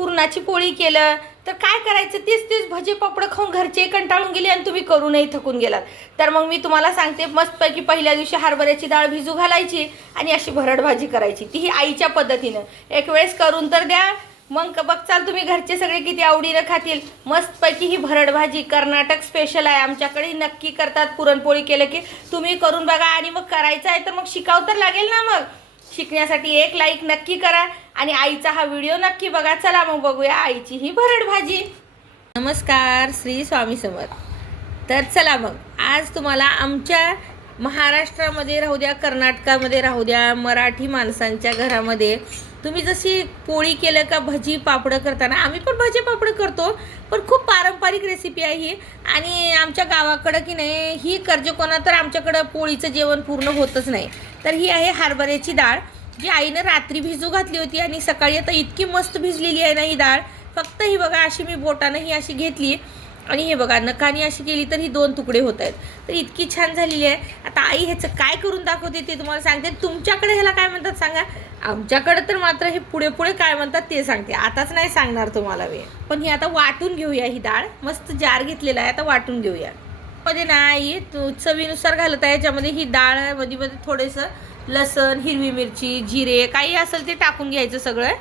पुरणाची पोळी केलं तर काय करायचं, तेच तेच भजे पापड खाऊन घरचे कंटाळून गेले आणि तुम्ही करूनही थकून गेलात. तर मग मी तुम्हाला सांगते, मस्तपैकी पहिल्या दिवशी हरभऱ्याची डाळ भिजू घालायची आणि अशी भरड भाजी करायची, तीही आईच्या पद्धतीनं. एक वेळेस करून तर द्या, मग बघचाल तुम्ही घरचे सगळे किती आवडीनं खातील. मस्तपैकी ही भरड भाजी कर्नाटक स्पेशल आहे, आमच्याकडे नक्की करतात पुरणपोळी केलं की. तुम्ही करून बघा आणि मग करायचं आहे तर मग शिकावं तर लागेल ना. मग शिकण्यासाठी एक लाईक नक्की करा आणि आईचा हा व्हिडिओ नक्की बघा. चला मग बघूया आईची ही भरड भाजी. नमस्कार, श्री स्वामी समर्थ. तर चला मग आज तुम्हाला आमच्या महाराष्ट्रामध्ये राहू द्या, कर्नाटकामध्ये राहू द्या, मराठी माणसांच्या घरामध्ये तुम्ही जशी पोळी केलं का भजी पापड करताना, आम्ही पण भजी पापड करतो, पण खूप पारंपरिक रेसिपी आहे ही. आणि आमच्या गावाकडं की नाही ही कोणा तर आमच्याकडं पोळीचं जेवण पूर्ण होतच नाही. तर ही आहे हरभऱ्याची डाळ, जी आईनं रात्री भिजू घातली होती आणि सकाळी आता इतकी मस्त भिजलेली आहे ना ही डाळ. फक्त ही बघा अशी मी बोटानं ही अशी घेतली आणि हे बघा नखानी अशी केली तर ही 2 तुकडे होत आहेत. तर इतकी छान झालेली आहे. आता आई ह्याचं काय करून दाखवते ते तुम्हाला सांगते. तुमच्याकडे ह्याला काय म्हणतात सांगा. आमच्याकडे तर मात्र हे पुढे पुढे काय म्हणतात ते सांगते, आताच नाही सांगणार तुम्हाला मी. पण ही आता वाटून घेऊया. ही डाळ मस्त जार घेतलेला आहे, आता वाटून घेऊया. मध्ये नाही चवीनुसार घालत आहे याच्यामध्ये. ही डाळ मध्ये मध्ये थोडंसं लसण, हिरवी मिरची, जिरे काही असेल ते टाकून घ्यायचं सगळं.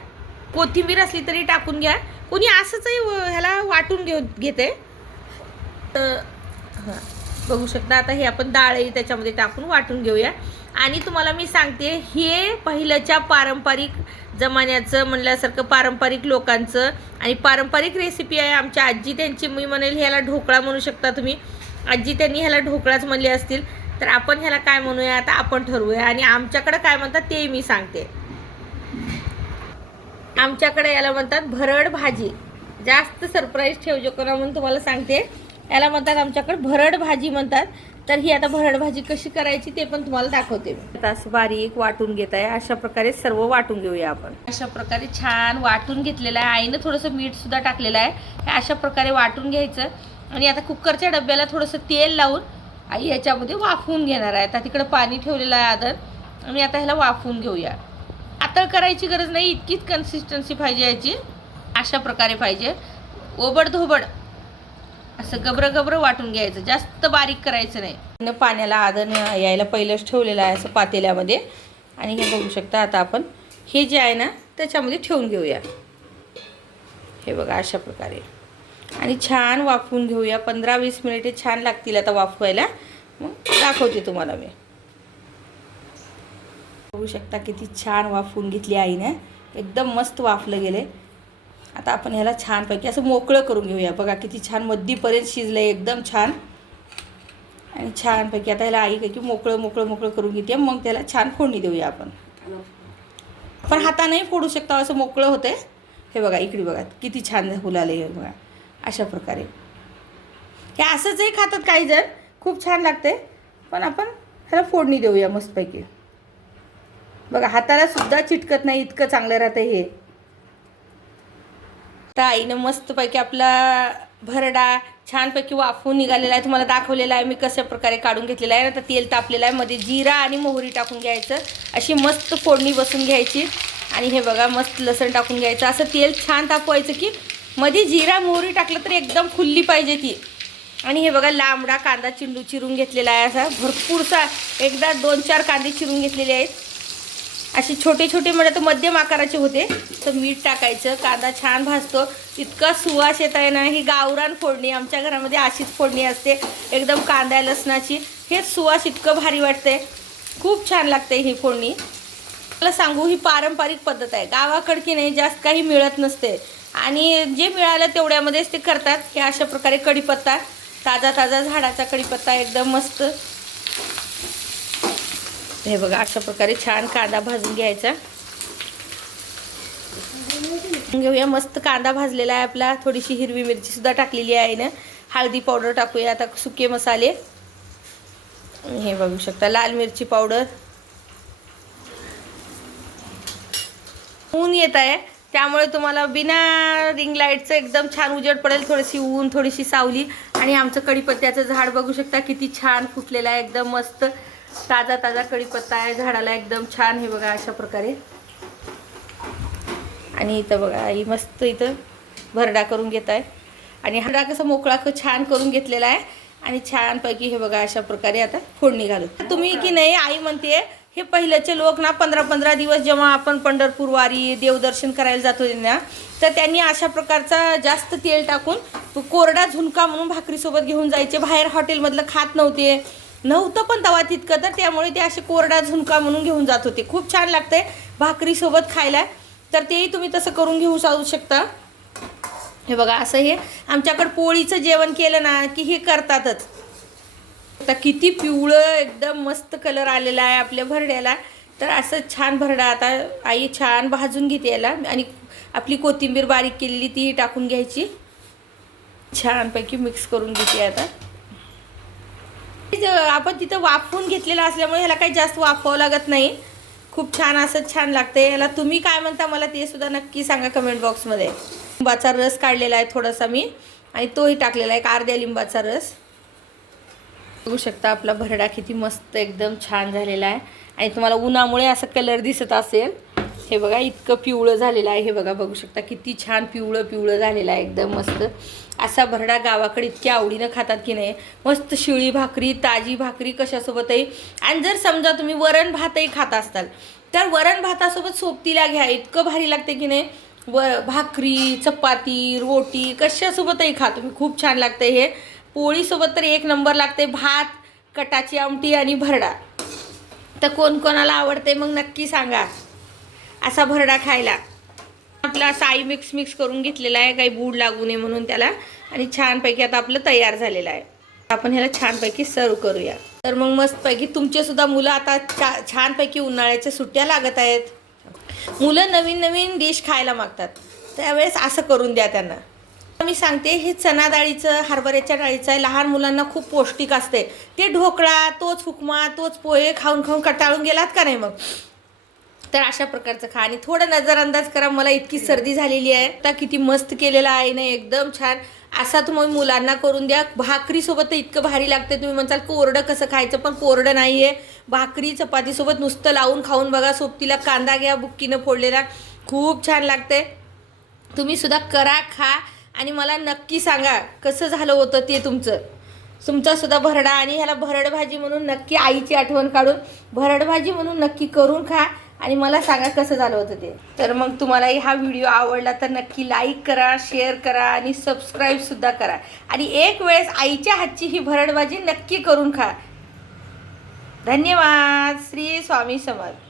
कोथिंबीर असली तरी टाकून घ्या. कोणी असंचही ह्याला वाटून घेते. हां बघू शकता. आता हे आपण डाळही त्याच्यामध्ये टाकून वाटून घेऊया. आणि तुम्हाला मी सांगते, हे पहिल्याच्या पारंपरिक जमान्याचं म्हणल्यासारखं पारंपरिक लोकांचं आणि पारंपरिक रेसिपी आहे. आमच्या आजी त्यांची, मी म्हणेल ह्याला ढोकळा म्हणू शकता तुम्ही. आजी त्यांनी ह्याला ढोकळाच म्हणले असतील, तर आपण ह्याला काय म्हणूया आता आपण ठरवूया. आणि आमच्याकडे काय म्हणतात ते मी सांगते. आमच्याकडे याला म्हणतात भरड भाजी. जास्त सरप्राईज ठेवજો करा म्हणून तुम्हाला सांगते. याला म्हणतात आमच्याकडे भरड भाजी म्हणतात. तर ही आता भरड भाजी कशी करायची ते पण तुम्हाला दाखवते मी. आता असं बारीक वाटून घेत आहे. अशा प्रकारे सर्व वाटून घेऊया आपण. अशा प्रकारे छान वाटून घेतलेलं आहे. आईनं थोडंसं मीठ सुद्धा टाकलेलं आहे. हे अशा प्रकारे वाटून घ्यायचं. आणि आता कुकरच्या डब्याला थोडंसं तेल लावून आई याच्यामध्ये वाफवून घेणार आहे. आता तिकडं पाणी ठेवलेलं आहे आदर. आणि आता ह्याला वाफवून घेऊया. पातळ करायची गरज नाही, इतकीच कन्सिस्टन्सी पाहिजे याची. अशा प्रकारे पाहिजे, ओबडधोबड असं गबरं गबरं वाटून घ्यायचं, जास्त बारीक करायचं नाही. पाण्याला आदन यायला पहिलंच ठेवलेलं आहे असं पातेल्यामध्ये. आणि हे बघू शकता. आता आपण हे जे आहे ना त्याच्यामध्ये ठेवून घेऊया. हे बघा अशा प्रकारे. आणि छान वाफवून घेऊया. 15-20 मिनिटे छान लागतील आता वाफवायला. मग दाखवते तुम्हाला मी. बघू शकता किती छान वाफवून घेतली आईने. एकदम मस्त वाफलं गेले. आता आपण ह्याला छानपैकी असं मोकळं करून घेऊया. बघा किती छान मध्यपर्यंत शिजलं आहे, एकदम छान. आणि छानपैकी आता ह्याला आई काही मोकळं मोकळं मोकळं करून घेते. मग त्याला छान फोडणी देऊया आपण. पण हातानेही फोडू शकता, असं मोकळं होते. हे बघा इकडे बघा किती छान फुलाले बघा. अशा प्रकारे हे असंचही खातात काही जण, खूप छान लागते. पण आपण ह्याला फोडणी देऊया मस्तपैकी. बघा हाताला सुद्धा चिटकत नाही, इतकं चांगलं राहतं हे. तर आईनं मस्तपैकी आपला भरडा छानपैकी वाफवून निघालेला आहे. तुम्हाला दाखवलेला आहे मी कशा प्रकारे काढून घेतलेला आहे. आता तेल तापलेलं आहे, मध्ये जिरा आणि मोहरी टाकून घ्यायचं. अशी मस्त फोडणी बसून घ्यायची. आणि हे बघा मस्त लसण टाकून घ्यायचं. असं तेल छान तापवायचं की मध्ये जिरा मोहरी टाकलं तर एकदम फुलली पाहिजे ती. आणि हे बघा लांबडा कांदा चिरून घेतलेला आहे. असा भरपूरसा, एकदा 2-4 कांदे चिरून घेतलेले आहेत. असे छोटे छोटे म्हणजे तर मध्यम आकाराचे होते. तर मीठ टाकायचं. कांदा छान भाजतो. इतका सुवास येत आहे ना. ही गावरान फोडणी आमच्या घरामध्ये अशीच फोडणी असते, एकदम कांदा लसणाची. हेच सुवास इतकं भारी वाटते, खूप छान लागते ही फोडणी. मला सांगू, ही पारंपरिक पद्धत आहे. गावाकडे की नाही जास्त काही मिळत नसते आणि जे मिळालं तेवढ्यामध्येच ते करतात. हे अशा प्रकारे कढीपत्ता, ताजा ताजा झाडाचा कढीपत्ता एकदम मस्त. हे बघा अशा प्रकारे छान कांदा भाजून घ्यायचा. घेऊया. मस्त कांदा भाजलेला आहे आपला. थोडीशी हिरवी मिरची सुद्धा टाकलेली आहे ना. हळदी पावडर टाकूया आता, सुके मसाले. हे बघू शकता लाल मिरची पावडर. ऊन येत आहे त्यामुळे तुम्हाला बिना रिंग लाईटचं एकदम छान उजेड पडेल. थोडीशी ऊन, थोडीशी सावली. आणि आमचं कढीपत्त्याचं झाड बघू शकता किती छान फुटलेलं आहे, एकदम मस्त ताजा ताजा कढीपत्ता आहे झाडाला, एकदम छान. हे बघा अशा प्रकारे. आणि इथं बघा आई मस्त इथं भरडा करून घेत आहे आणि भरडा कसा मोकळा छान करून घेतलेला आहे आणि छानपैकी हे बघा अशा प्रकारे आता फोडणी घालू. तुम्ही की नाही आई म्हणते हे पहिल्याचे लोक ना 15-15 दिवस जेव्हा आपण पंढरपूर वारी देवदर्शन करायला जातो ना तर त्यांनी अशा प्रकारचा जास्त तेल टाकून कोरडा झुणका म्हणून भाकरीसोबत घेऊन जायचे. बाहेर हॉटेलमधलं खात नव्हतं पण तवा तितकं, तर त्यामुळे ते असे कोरडा झुणका म्हणून घेऊन जात होते. खूप छान लागते भाकरीसोबत खायला, तर तेही तुम्ही तसं करून घेऊ जाऊ शकता. हे बघा असं हे आमच्याकडं पोळीचं जेवण केलं ना की हे करतातच. आता किती पिवळं एकदम मस्त कलर आलेला आहे आपल्या भरड्याला. तर असं छान भरडा आता आई छान भाजून घेते याला आणि आपली कोथिंबीर बारीक केलेली ती टाकून घ्यायची. छानपैकी मिक्स करून घेते. आता आपण तिथं वाफवून घेतलेलं असल्यामुळे ह्याला काही जास्त वाफवावं लागत नाही. खूप छान असं छान लागते याला. तुम्ही काय म्हणता मला ते सुद्धा नक्की सांगा कमेंट बॉक्समध्ये. लिंबाचा रस काढलेला आहे थोडासा मी आणि तोही टाकलेला आहे, एक अर्ध्या लिंबाचा रस. बघू शकता आपला भरडा किती मस्त एकदम छान झालेला आहे आणि तुम्हाला उन्हामुळे असा कलर दिसत असेल. हे बघा इतकं पिवळं झालेलं आहे. हे बघा बघू शकता किती छान पिवळं झालेलं आहे एकदम मस्त. असा भरडा गावाकडे इतक्या आवडीनं खातात की नाही. मस्त शिळी भाकरी ताजी भाकरी कशासोबतही. आणि जर समजा तुम्ही वरण भातही खात असाल तर वरण भातासोबत सोबतीला घ्या, इतकं भारी लागते की नाही. भाकरी चपाती रोटी कशासोबतही खा तुम्ही, खूप छान लागते हे. पोळीसोबत तर एक नंबर लागते. भात कटाची आमटी आणि भरडा तर कोणाला आवडते मग नक्की सांगा असा भरडा खायला. आपला साई मिक्स करून घेतलेला आहे काही बूड लागू नये म्हणून त्याला. आणि छानपैकी आता आपलं तयार झालेलं आहे. आपण ह्याला छानपैकी सर्व करूया. तर मग मस्तपैकी तुमचे सुद्धा मुलं आता छानपैकी उन्हाळ्याच्या सुट्ट्या लागत आहेत. मुलं नवीन डिश खायला मागतात, त्यावेळेस असं करून द्या त्यांना. मी सांगते हे चणा डाळीचं हरभऱ्याच्या डाळीचं आहे. लहान मुलांना खूप पौष्टिक असते. ते ढोकळा तोच उपमा तोच पोहे खाऊन कंटाळून गेलात का नाही मग, तर अशा प्रकारचं खा. आणि थोडं नजरअंदाज करा. मला इतकी सर्दी झालेली आहे. आता किती मस्त केलेलं आहे ना एकदम छान. असा तुम्ही मुलांना करून द्या. भाकरीसोबत इतकं भारी लागते. तुम्ही म्हणताल कोरडं कसं खायचं, पण कोरडं नाही आहे. भाकरी चपातीसोबत नुसतं लावून खाऊन बघा. सोबतीला कांदा घ्या बुक्कीनं फोडलेला, खूप छान लागते. तुम्ही सुद्धा करा खा आणि मला नक्की सांगा कसं झालं होतं ते तुमचा सुद्धा भरडा. आणि ह्याला भरड भाजी म्हणून नक्की आईची आठवण काढून भरड भाजी म्हणून नक्की करून खा आणि मला सांगा कसं झालं होतं ते. तर मग तुम्हालाही हा व्हिडिओ आवडला तर नक्की लाईक करा, शेअर करा आणि सबस्क्राईबसुद्धा करा. आणि एक वेळेस आईच्या हातची ही भरड भाजी नक्की करून खा. धन्यवाद. श्री स्वामी समर्थ.